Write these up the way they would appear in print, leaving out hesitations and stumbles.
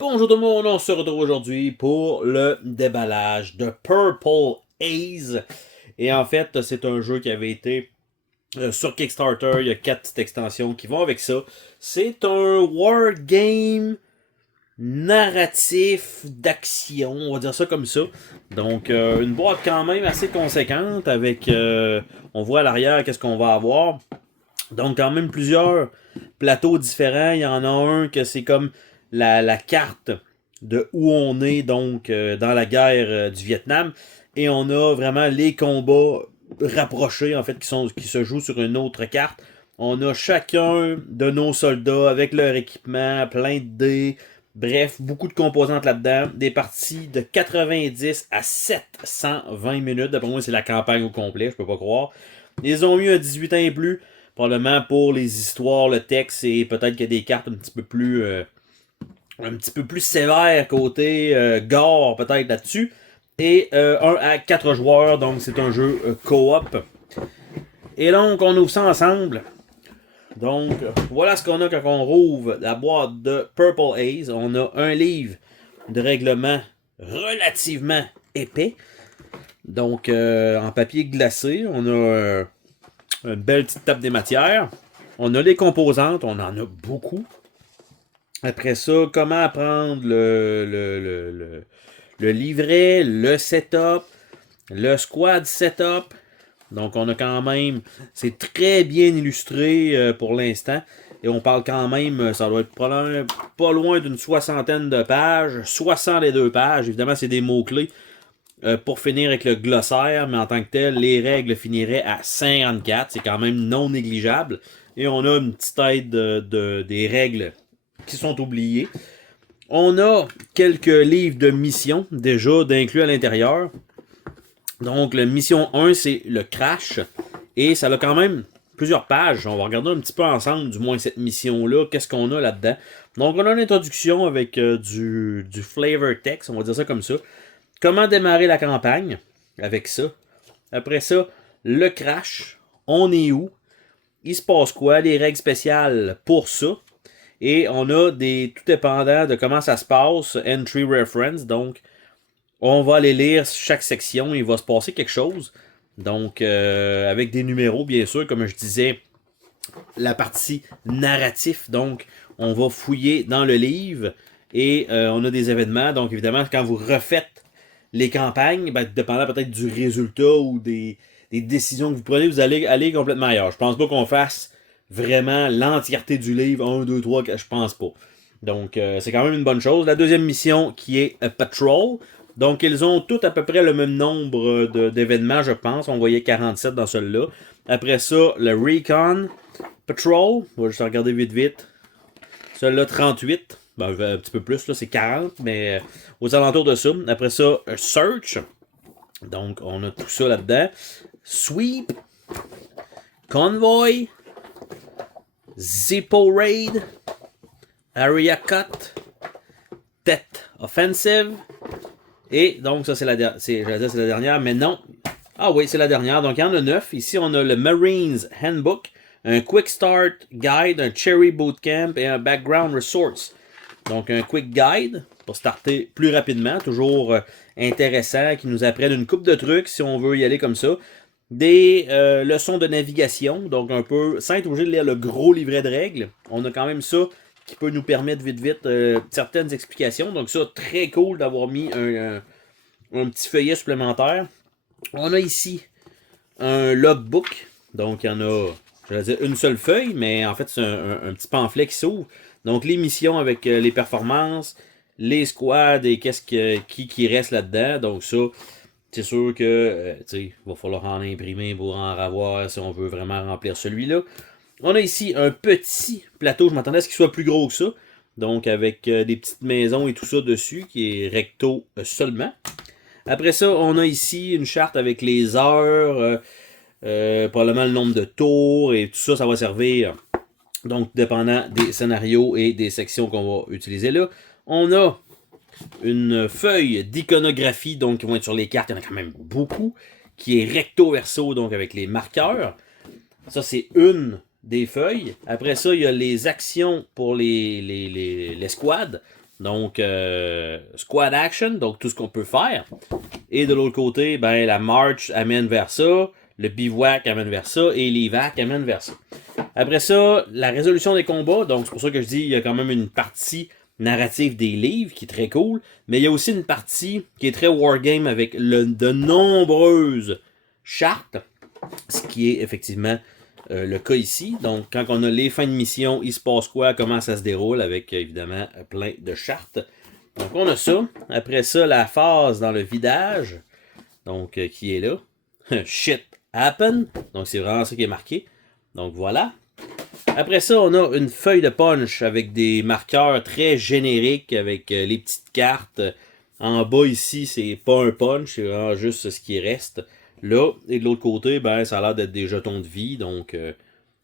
Bonjour tout le monde, on se retrouve aujourd'hui pour le déballage de Purple Haze. Et en fait, c'est un jeu qui avait été sur Kickstarter. Il y a 4 petites extensions qui vont avec ça. C'est un wargame narratif d'action, on va dire ça comme ça. Donc, une boîte quand même assez conséquente avec, on voit à l'arrière qu'est-ce qu'on va avoir. Donc, quand même plusieurs plateaux différents. Il y en a un que c'est comme la carte de où on est, donc, dans la guerre du Vietnam. Et on a vraiment les combats rapprochés, en fait, qui se jouent sur une autre carte. On a chacun de nos soldats avec leur équipement, plein de dés. Bref, beaucoup de composantes là-dedans. Des parties de 90 à 720 minutes. D'après moi, c'est la campagne au complet, je peux pas croire. Ils ont eu un 18 ans et plus. Probablement pour les histoires, le texte, et peut-être qu'il y a des cartes un petit peu plus sévères côté gore, peut-être là-dessus. Et 1 à 4 joueurs, donc c'est un jeu co-op. Et donc, on ouvre ça ensemble. Donc, voilà ce qu'on a quand on rouvre la boîte de Purple Haze. On a un livre de règlement relativement épais. Donc, en papier glacé, on a une belle petite table des matières. On a les composantes, on en a beaucoup. Après ça, comment apprendre le livret, le setup, le squad setup. Donc, on a quand même, c'est très bien illustré pour l'instant. Et on parle quand même, ça doit être pas loin d'une soixantaine de pages, 62 pages. Évidemment, c'est des mots-clés pour finir avec le glossaire, mais en tant que tel, les règles finiraient à 54. C'est quand même non négligeable. Et on a une petite aide des règles qui sont oubliées. On a quelques livres de mission déjà d'inclus à l'intérieur. Donc, la mission 1, c'est le crash. Et ça a quand même plusieurs pages. On va regarder un petit peu ensemble, du moins, cette mission-là. Qu'est-ce qu'on a là-dedans? Donc, on a une introduction avec du flavor text, on va dire ça comme ça. Comment démarrer la campagne avec ça. Après ça, le crash. On est où? Il se passe quoi? Les règles spéciales pour ça. Et on a des tout dépendant de comment ça se passe, entry reference. Donc, on va aller lire chaque section. Il va se passer quelque chose. Donc, avec des numéros, bien sûr, comme je disais, la partie narratif. Donc, on va fouiller dans le livre et on a des événements. Donc, évidemment, quand vous refaites les campagnes, ben, dépendant peut-être du résultat ou des décisions que vous prenez, vous allez aller complètement ailleurs. Je pense pas qu'on fasse vraiment l'entièreté du livre, 1, 2, 3, je pense pas. Donc, c'est quand même une bonne chose. La deuxième mission qui est Patrol. Donc, ils ont tous à peu près le même nombre d'événements, je pense. On voyait 47 dans celui-là. Après ça, le Recon Patrol. On va juste regarder vite vite. Celui-là, 38. Ben, un petit peu plus, là, c'est 40, mais aux alentours de ça. Après ça, Search. Donc, on a tout ça là-dedans. Sweep. Convoy. Zippo Raid. Area Cut. Tête Offensive. Et donc, ça, c'est la dernière, mais non. Ah oui, c'est la dernière. Donc, il y en a 9. Ici, on a le Marines Handbook, un Quick Start Guide, un Cherry Bootcamp et un Background Resource. Donc, un Quick Guide pour starter plus rapidement. Toujours intéressant, qui nous apprenne une coupe de trucs si on veut y aller comme ça. Des leçons de navigation, donc un peu, sans être obligé de lire le gros livret de règles. On a quand même ça qui peut nous permettre vite certaines explications. Donc ça, très cool d'avoir mis un petit feuillet supplémentaire. On a ici un logbook. Donc il y en a, je vais dire une seule feuille, mais en fait c'est un petit pamphlet qui s'ouvre. Donc les missions avec les performances, les squads et qui reste là-dedans. Donc ça, c'est sûr que il va falloir en imprimer pour en avoir si on veut vraiment remplir celui-là. On a ici un petit plateau, je m'attendais à ce qu'il soit plus gros que ça. Donc avec des petites maisons et tout ça dessus, qui est recto seulement. Après ça, on a ici une charte avec les heures, probablement le nombre de tours et tout ça, ça va servir. Donc, dépendant des scénarios et des sections qu'on va utiliser là. On a une feuille d'iconographie, donc qui vont être sur les cartes, il y en a quand même beaucoup, qui est recto verso, donc avec les marqueurs. Ça, c'est une des feuilles. Après ça, il y a les actions pour les squads. Donc, squad action, donc tout ce qu'on peut faire. Et de l'autre côté, ben, la march amène vers ça, le bivouac amène vers ça, et l'évac amène vers ça. Après ça, la résolution des combats, donc c'est pour ça que je dis il y a quand même une partie narrative des livres qui est très cool, mais il y a aussi une partie qui est très wargame avec de nombreuses chartes, ce qui est effectivement le cas ici. Donc, quand on a les fins de mission, il se passe quoi, comment ça se déroule, avec évidemment plein de chartes. Donc, on a ça. Après ça, la phase dans le vidage, donc qui est là. Shit happen. Donc, c'est vraiment ça qui est marqué. Donc, voilà. Après ça, on a une feuille de punch avec des marqueurs très génériques, avec les petites cartes. En bas ici, c'est pas un punch, c'est vraiment juste ce qui reste. Là, et de l'autre côté, ben, ça a l'air d'être des jetons de vie. Donc,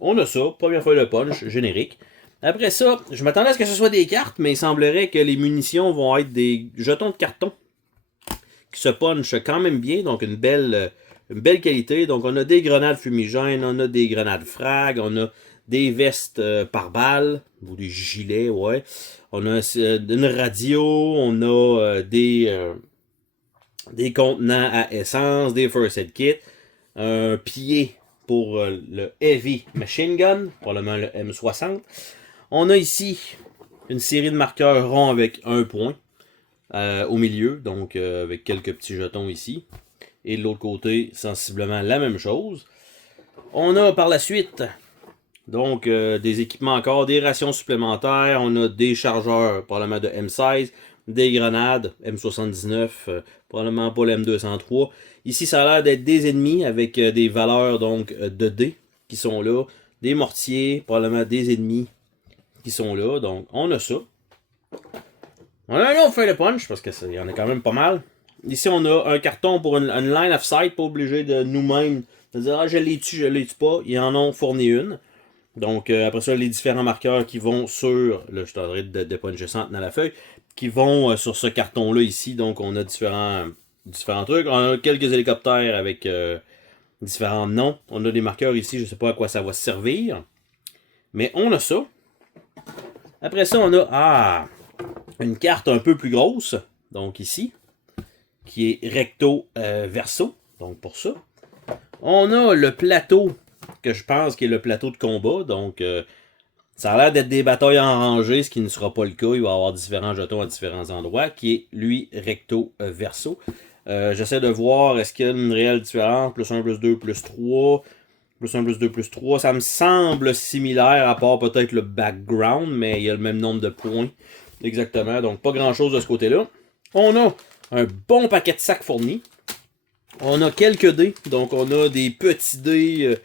on a ça. Première feuille de punch, générique. Après ça, je m'attendais à ce que ce soit des cartes, mais il semblerait que les munitions vont être des jetons de carton qui se punchent quand même bien. Donc, une belle qualité. Donc, on a des grenades fumigènes, on a des grenades frag, on a des vestes par balle, ou des gilets, ouais. On a une radio, on a des contenants à essence, des first aid kits, un pied pour le Heavy Machine Gun, probablement le M60. On a ici une série de marqueurs ronds avec un point au milieu, donc avec quelques petits jetons ici. Et de l'autre côté, sensiblement la même chose. On a par la suite donc des équipements encore, des rations supplémentaires, on a des chargeurs probablement de M16, des grenades M79, probablement pas le M203. Ici, ça a l'air d'être des ennemis avec des valeurs donc de dés qui sont là, des mortiers, probablement des ennemis qui sont là. Donc, on a ça. On a un autre feuille de punch parce qu'il y en a quand même pas mal. Ici, on a un carton pour une line of sight, pas obligé de nous-mêmes de dire ah, je l'ai-tu pas. Ils en ont fourni une. Donc, après ça, les différents marqueurs qui vont sur, là, je t'arrête de puncher ça dans la feuille, qui vont sur ce carton-là ici. Donc, on a différents trucs. On a quelques hélicoptères avec différents noms. On a des marqueurs ici, je ne sais pas à quoi ça va servir. Mais on a ça. Après ça, on a une carte un peu plus grosse. Donc, ici, qui est recto verso. Donc, pour ça. On a le plateau que je pense qui est le plateau de combat. Donc, ça a l'air d'être des batailles en rangée, ce qui ne sera pas le cas. Il va y avoir différents jetons à différents endroits, qui est, lui, recto verso. J'essaie de voir, est-ce qu'il y a une réelle différence? Plus 1, plus 2, plus 3. Plus 1, plus 2, plus 3. Ça me semble similaire, à part peut-être le background, mais il y a le même nombre de points. Exactement, donc pas grand-chose de ce côté-là. On a un bon paquet de sacs fournis. On a quelques dés, donc on a des petits dés,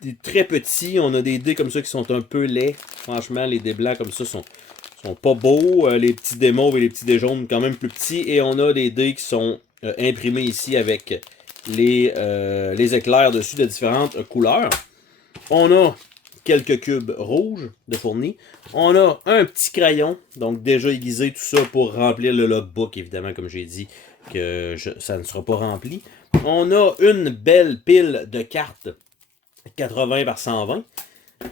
des très petits. On a des dés comme ça qui sont un peu laids. Franchement, les dés blancs comme ça sont pas beaux. Les petits dés mauves et les petits dés jaunes quand même plus petits. Et on a des dés qui sont imprimés ici avec les éclairs dessus de différentes couleurs. On a quelques cubes rouges de fournis. On a un petit crayon, donc déjà aiguisé, tout ça pour remplir le logbook, évidemment, comme j'ai dit, que ça ne sera pas rempli. On a une belle pile de cartes 80 par 120.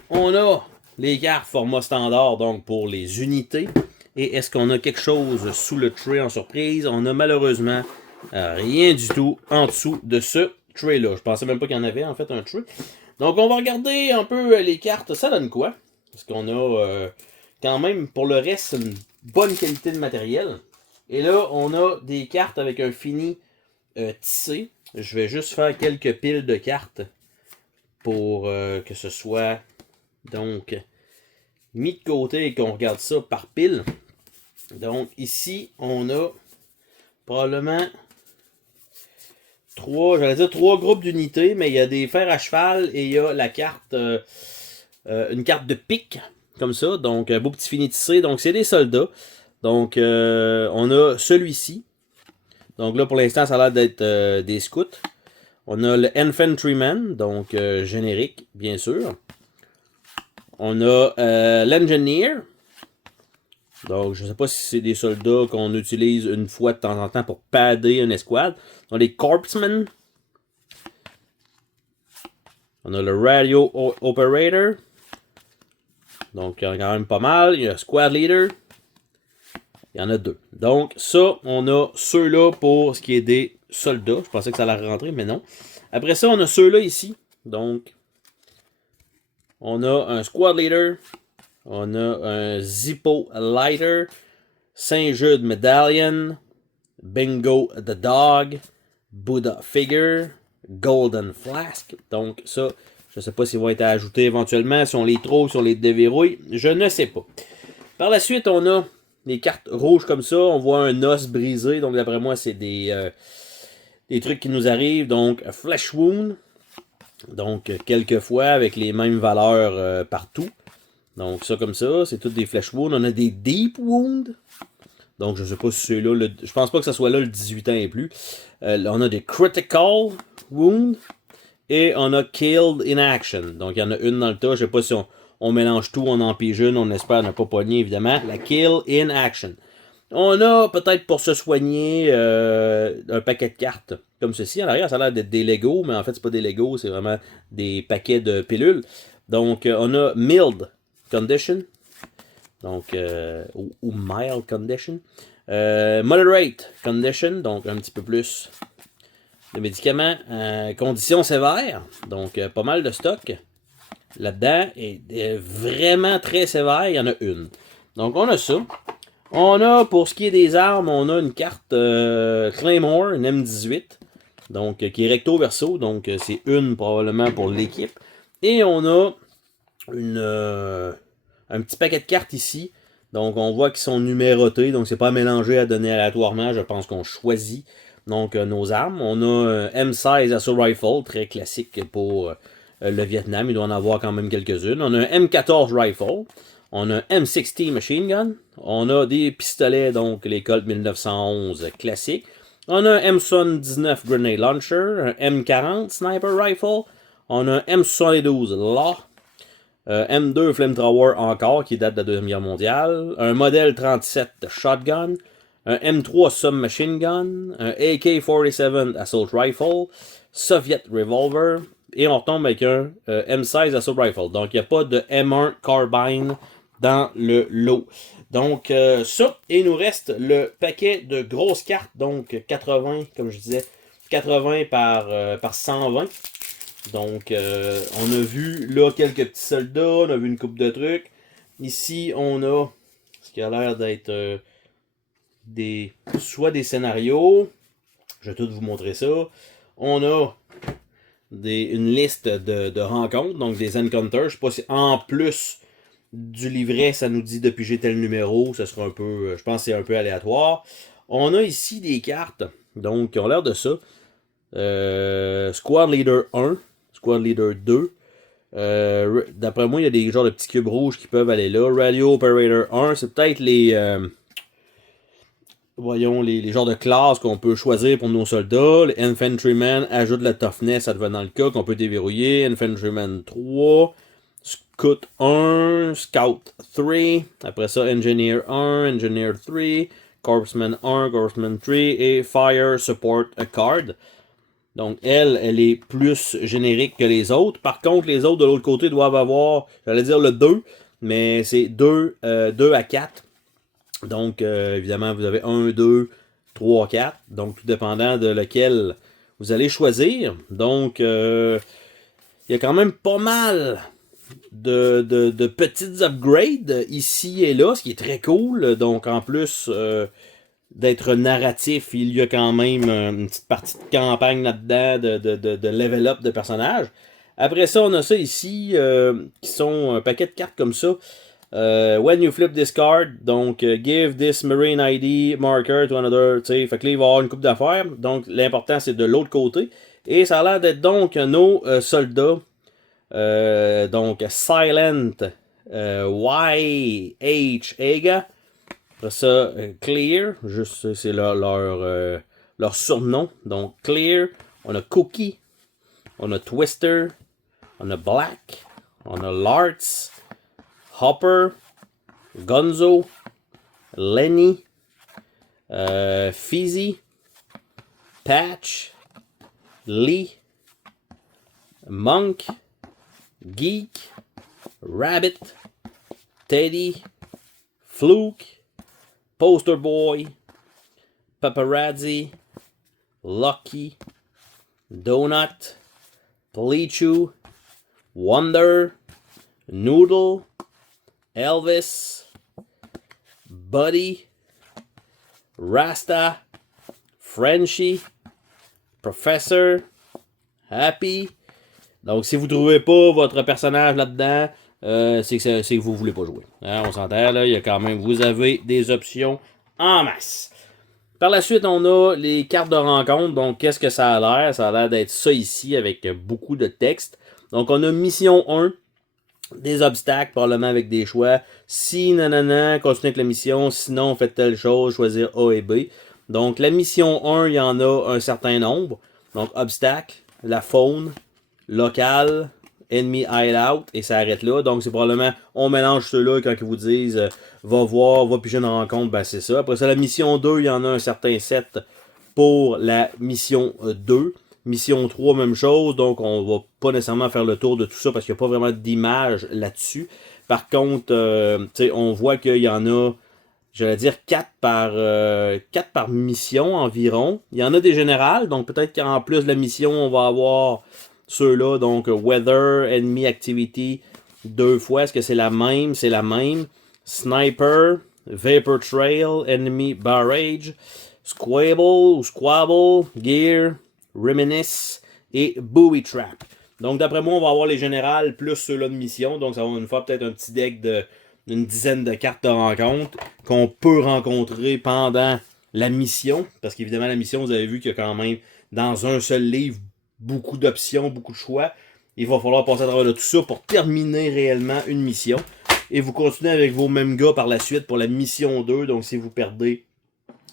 On a les cartes format standard, donc pour les unités. Et est-ce qu'on a quelque chose sous le tray en surprise? On a malheureusement rien du tout en dessous de ce tray-là. Je pensais même pas qu'il y en avait, en fait, un tray. Donc, on va regarder un peu les cartes. Ça donne quoi? Parce qu'on a quand même, pour le reste, une bonne qualité de matériel. Et là, on a des cartes avec un fini tissé. Je vais juste faire quelques piles de cartes pour que ce soit donc mis de côté et qu'on regarde ça par pile. Donc, ici, on a probablement trois groupes d'unités, mais il y a des fers à cheval et il y a la carte, une carte de pique, comme ça. Donc, un beau petit fini tissé. Donc, c'est des soldats. Donc, on a celui-ci. Donc là, pour l'instant, ça a l'air d'être des scouts. On a le Infantryman, donc générique, bien sûr. On a l'Engineer. Donc, je ne sais pas si c'est des soldats qu'on utilise une fois de temps en temps pour padder une escouade. On a les Corpsmen. On a le Radio Operator. Donc, il y en a quand même pas mal. Il y a le Squad Leader. Il y en a 2. Donc, ça, on a ceux-là pour ce qui est des soldats. Je pensais que ça allait rentrer, mais non. Après ça, on a ceux-là ici. Donc, on a un Squad Leader. On a un Zippo Lighter. Saint-Jude Medallion. Bingo the Dog. Buddha Figure. Golden Flask. Donc, ça, je ne sais pas s'ils vont être ajoutés éventuellement. Si on les trouve, si on les déverrouille. Je ne sais pas. Par la suite, on a des cartes rouges comme ça. On voit un os brisé. Donc, d'après moi, c'est des trucs qui nous arrivent. Donc, Flesh Wound. Donc, quelques fois avec les mêmes valeurs partout. Donc, ça comme ça. C'est toutes des Flesh Wounds. On a des Deep Wounds. Donc, je ne sais pas si c'est là. Je pense pas que ça soit là le 18 ans et plus. On a des Critical Wounds. Et on a Killed in Action. Donc, il y en a une dans le tas. Je ne sais pas si on mélange tout, on en pige une. On espère ne pas pogner, évidemment. La Kill in Action. On a peut-être pour se soigner un paquet de cartes comme ceci. En arrière, ça a l'air d'être des Legos, mais en fait, c'est pas des Legos, c'est vraiment des paquets de pilules. Donc, on a Mild Condition. Donc, ou Mild Condition. Moderate Condition, donc un petit peu plus de médicaments. Conditions sévères, donc pas mal de stock là-dedans. Et vraiment très sévère, il y en a une. Donc, on a ça. On a, pour ce qui est des armes, on a une carte Claymore, une M18, donc qui est recto-verso, donc c'est une probablement pour l'équipe. Et on a un petit paquet de cartes ici, donc on voit qu'ils sont numérotées, donc c'est pas mélangé à donner aléatoirement, je pense qu'on choisit donc nos armes. On a un M16 Assault Rifle, très classique pour le Vietnam, il doit en avoir quand même quelques-unes. On a un M14 Rifle. On a un M60 Machine Gun. On a des pistolets, donc les Colt 1911 classiques. On a un M79 Grenade Launcher. Un M40 Sniper Rifle. On a un M72 Law. M2 Flamethrower encore, qui date de la Deuxième Guerre mondiale. Un modèle 37 Shotgun. Un M3 Submachine Gun. Un AK-47 Assault Rifle. Soviet Revolver. Et on retombe avec un M16 Assault Rifle. Donc, il n'y a pas de M1 Carbine dans le lot. Donc, ça, et il nous reste le paquet de grosses cartes. Donc, 80, comme je disais, 80 par 120. Donc, on a vu là quelques petits soldats, on a vu une coupe de trucs. Ici, on a ce qui a l'air d'être soit des scénarios. Je vais tout vous montrer ça. On a une liste de rencontres, donc des encounters. Je ne sais pas si en plus du livret, ça nous dit de piger tel numéro. Ça sera un peu, je pense que c'est un peu aléatoire. On a ici des cartes, donc qui ont l'air de ça. Squad Leader 1, Squad Leader 2. D'après moi, il y a des genres de petits cubes rouges qui peuvent aller là. Radio Operator 1, c'est peut-être voyons, les genres de classes qu'on peut choisir pour nos soldats. Les Infantryman ajoute la toughness, ça devenant le cas, qu'on peut déverrouiller. Infantryman 3. Scout 1. Scout 3. Après ça, Engineer 1. Engineer 3. Corpsman 1. Corpsman 3. Et Fire Support a Card. Donc, elle est plus générique que les autres. Par contre, les autres de l'autre côté doivent avoir, j'allais dire le 2, mais c'est 2 à 4. Donc, évidemment, vous avez 1, 2, 3, 4. Donc, tout dépendant de lequel vous allez choisir. Donc, il y a quand même pas mal de petites upgrades ici et là, ce qui est très cool. Donc, en plus d'être narratif, il y a quand même une petite partie de campagne là-dedans, de level up de personnages. Après ça, on a ça ici, qui sont un paquet de cartes comme ça. When you flip this card, donc give this Marine ID marker to another, tu sais, fait que là il va y avoir une coupe d'affaires, donc l'important c'est de l'autre côté, et ça a l'air d'être donc nos soldats, donc Silent YH Ega, après ça Clear, juste c'est leur surnom, donc Clear, on a Cookie, on a Twister, on a Black, on a Larts, Hopper, Gonzo, Lenny, Fizzy, Patch, Lee, Monk, Geek, Rabbit, Teddy, Fluke, Poster Boy, Paparazzi, Lucky, Donut, Palichu, Wonder, Noodle, Elvis, Buddy, Rasta, Frenchie, Professor, Happy. Donc, si vous ne trouvez pas votre personnage là-dedans, c'est que vous ne voulez pas jouer. Hein, on s'entend, là, il y a quand même, vous avez des options en masse. Par la suite, on a les cartes de rencontre. Donc, qu'est-ce que ça a l'air? Ça a l'air d'être ça ici, avec beaucoup de texte. Donc, on a mission 1, des obstacles, probablement avec des choix. Si, nanana, continuez avec la mission. Sinon, faites telle chose, choisir A et B. Donc, la mission 1, il y en a un certain nombre. Donc, obstacles, la faune, local, enemy hideout, et ça arrête là. Donc, c'est probablement, on mélange ceux-là quand ils vous disent va voir, va piger une rencontre, ben c'est ça. Après ça, la mission 2, il y en a un certain set pour la mission 2. Mission 3, même chose. Donc, on va pas nécessairement faire le tour de tout ça parce qu'il n'y a pas vraiment d'image là-dessus. Par contre, on voit qu'il y en a, j'allais dire 4 par mission environ. Il y en a des générales, donc peut-être qu'en plus de la mission, on va avoir ceux-là. Donc, Weather, Enemy Activity, 2 fois. Est-ce que c'est la même? C'est la même. Sniper, Vapor Trail, Enemy Barrage, Squabble ou Squabble, Gear, Reminisce et Booby Trap. Donc, d'après moi, on va avoir les générales plus ceux-là de mission. Donc, ça va une fois peut-être un petit deck d'une dizaine de cartes de rencontre qu'on peut rencontrer pendant la mission. Parce qu'évidemment, la mission, vous avez vu qu'il y a quand même, dans un seul livre, beaucoup d'options, beaucoup de choix. Il va falloir passer à travers de tout ça pour terminer réellement une mission. Et vous continuez avec vos mêmes gars par la suite pour la mission 2. Donc, si vous perdez,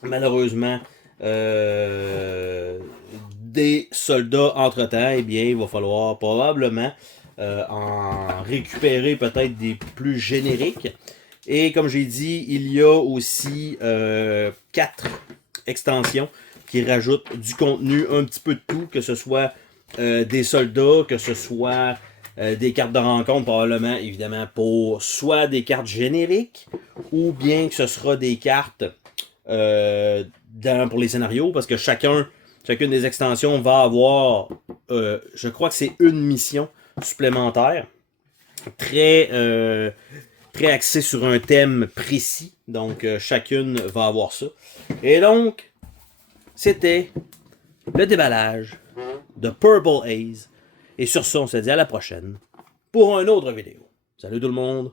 malheureusement, des soldats entre-temps, eh bien, il va falloir probablement en récupérer peut-être des plus génériques. Et comme j'ai dit, il y a aussi 4 extensions qui rajoutent du contenu, un petit peu de tout, que ce soit des soldats, que ce soit des cartes de rencontre, probablement, évidemment, pour soit des cartes génériques, ou bien que ce sera des cartes pour les scénarios, parce que chacune des extensions va avoir, je crois que c'est une mission supplémentaire, très axée sur un thème précis, donc chacune va avoir ça. Et donc, c'était le déballage de Purple Haze. Et sur ça, on se dit à la prochaine pour une autre vidéo. Salut tout le monde!